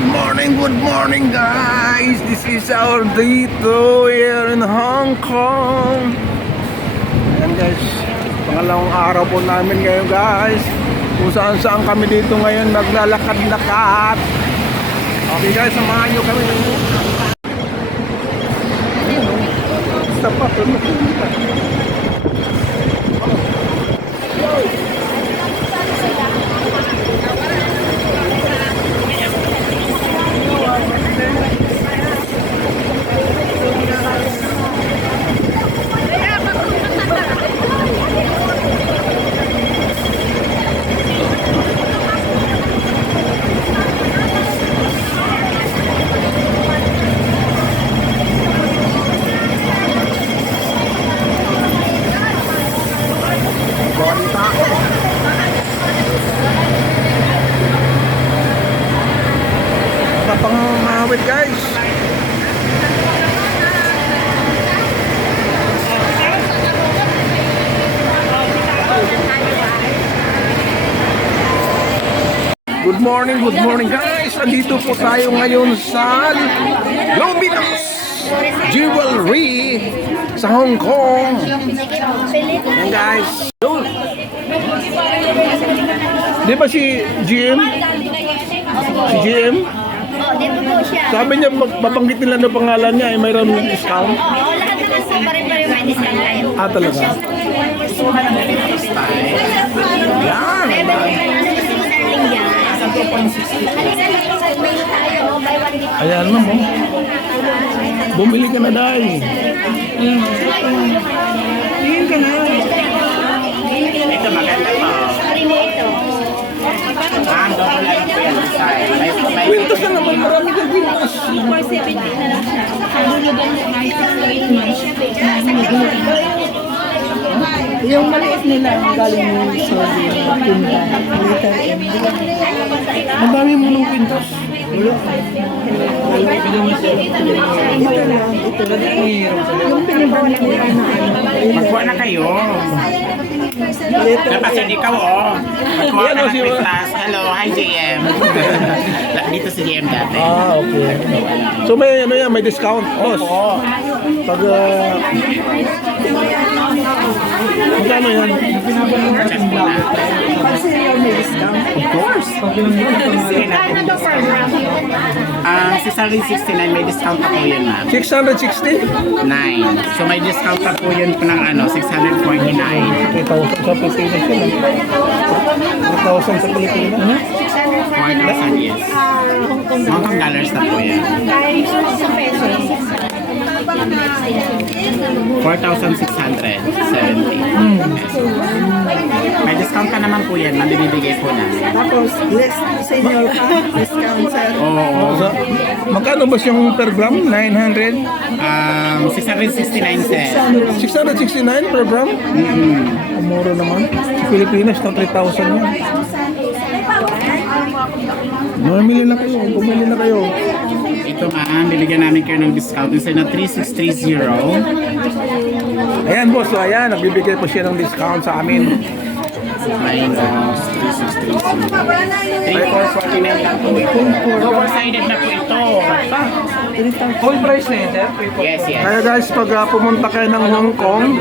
Good morning guys! This is our dito here in Hong Kong. Ayan guys, pangalawang araw po namin ngayon guys. Kung saan kami dito ngayon naglalakad-lakad. Okay guys, samahan nyo kami. Stop up. Pangawit guys. Good morning guys. Nandito po tayo ngayon sa Luminous Jewelry sa Hong Kong. Ayan guys. Di ba si GM? Si GM? Dito po siya. Sabi niya, babanggit nila ng pangalan niya, ay mayroon discount. Oo, lahat naman po pare-pare may discount tayo. Ah, talaga? Yan. Ayan mo mo. Bumili ka na, Day. Tingin ka na. Ito maganda po. Ang double lang po yan sa side. Quintos na naman, marami kang quintos. 470 na lang siya. Yung maliit nila galing yung Saudi, Tinda, Little M. Ang dami mo ng quintos. Ito lang, ito. Yung pinibawa na nila na Magkuha na kayo. Napasyon ikaw, oh. Magkuha na ng Christmas. Hello, hi JM. Dito si JM dati. Ah, okay. So may ano yan, may discount. Oh, pag magkano yan? Check mo na. pag serial may discount. Of course. Si Sarin 69, may discount pa po yun, ma'am. 660? 9. So may discount pa po yun po ng 649. 3,000 sa Pilipinas yun. 3,000 sa Pilipinas. 4,000, yes. Hong Kong dollars na po yan. 4,670. May discount pa naman po yan, mabibigay po namin. Tapos, less senior pa, discount sir. Oo. Magkano ba siyang per gram? 900? 669 cents. 669 per gram? Mura naman. Sa Pilipinas, na 3,000 yan. Bumili na kayo. Ito ma'am, bibigyan namin kayo ng discount. Instead na 3630. Ayan boss, so ayan, nagbibigay po siya ng discount sa amin. Minus 3630. 3,449 lang po ito. Four-sided na po ito. Full price na yun, sir? Yes, yes. Kaya guys, pag pumunta kayo ng Hong Kong,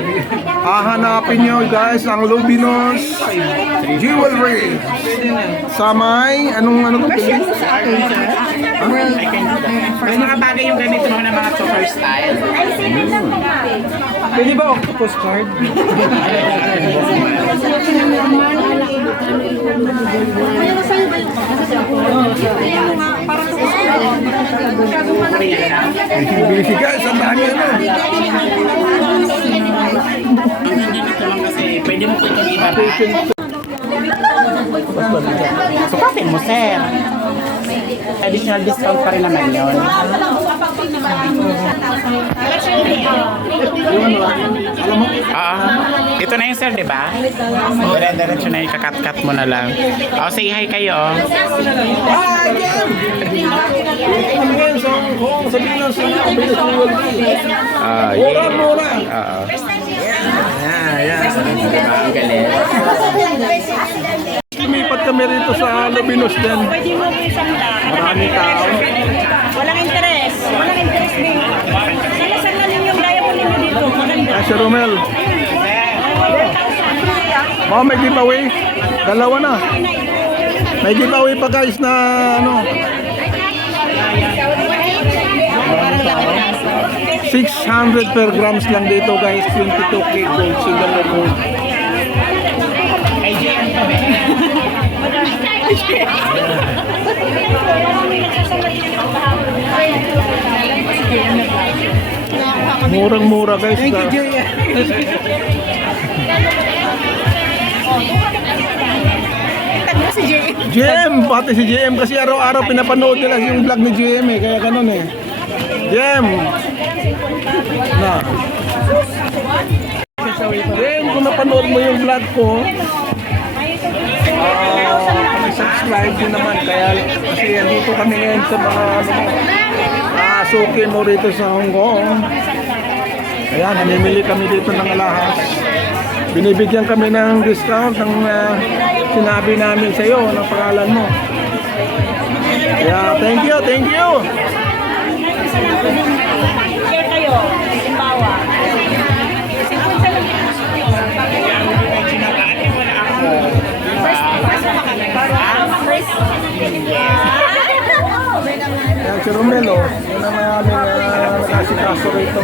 hahanapin nyo guys ang Luminous Jewelry. Sa may, anong Question mo sa akin sir. I can do that. May mga bagay yung ganito naman ng mga choker style. Pwede ba octopus card? Busy guys, ang dami ano. Ang ganda nito lang kasi pwede mo po itong ibaba. Sukatin mo, sir. Additional discount pa rin naman yun. Ito na yung sir, di ba? Dire-diretso na yung kakat-kat mo na lang. Say hi kayo. Hi again! Kami ngayon sa Hong Kong, sabihin lang sa Luminous Jewelry. Mura. Ayan. Diba? Ang galing. Lumipat kami rito sa Luminous din. Pwede mo po isang lang. Maraming tao. Walang interes. Walang interes din. Salasan na ninyo yung gaya po ninyo dito. Maganda. Ay, si Romel. Oh, may giveaway. Dalawa na. May giveaway pa guys na ano. 600 per grams lang dito guys. 22K gold. Single gold. Kay JM pa ba? Murang-mura guys. Thank you, JM, pati si JM kasi araw-araw pinapanood nila yung vlog ni JM eh, kaya ganun eh. JM! Na. JM, kung napanood mo yung vlog ko, subscribe din naman, kaya kasi andito kami ngayon sa mga suki mo rito sa Hong Kong. Ayan, namimili kami dito ng alahas. Binibigyan kami ng discount ng sinabi namin sa iyo ng pangalan mo. Yeah, thank you, thank you. Share kayo. Halimbawa. Yan si Romelo, yun ang aming nakasikaso rito.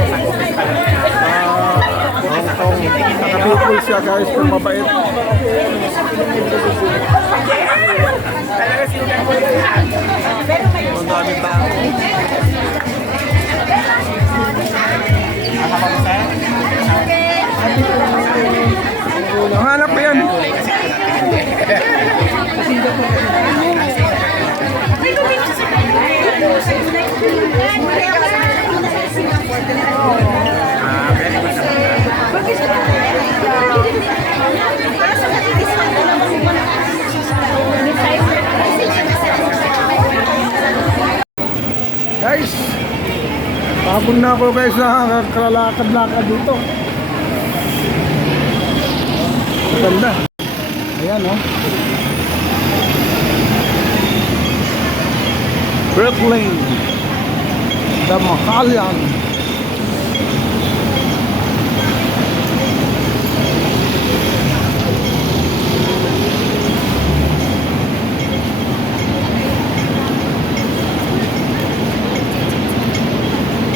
Nakabikol siya guys, kung mabait. Ang daming tao. Hanap ko yan. Guys, pagod na ako guys sa kalalakad-lakad dito. Ganda. Ayan oh. Brooklyn, the Mahalan.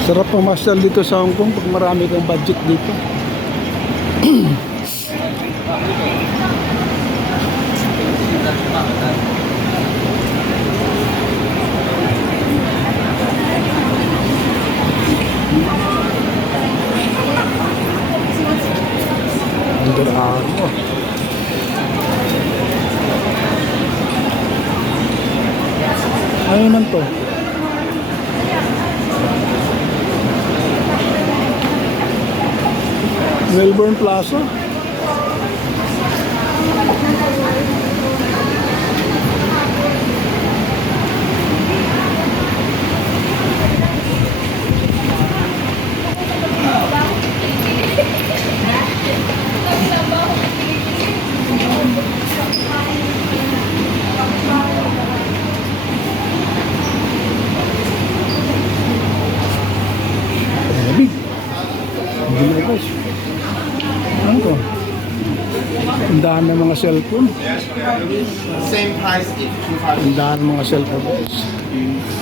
Sarap pamasyal dito sa Hong Kong pag marami kang budget dito. Under Armour. Ayun man to. Melbourne Plaza. Big. Hindi guys. Ano to? Ang daan ng mga cellphone. Same price if 2,000. Ang daan ng mga cellphone guys.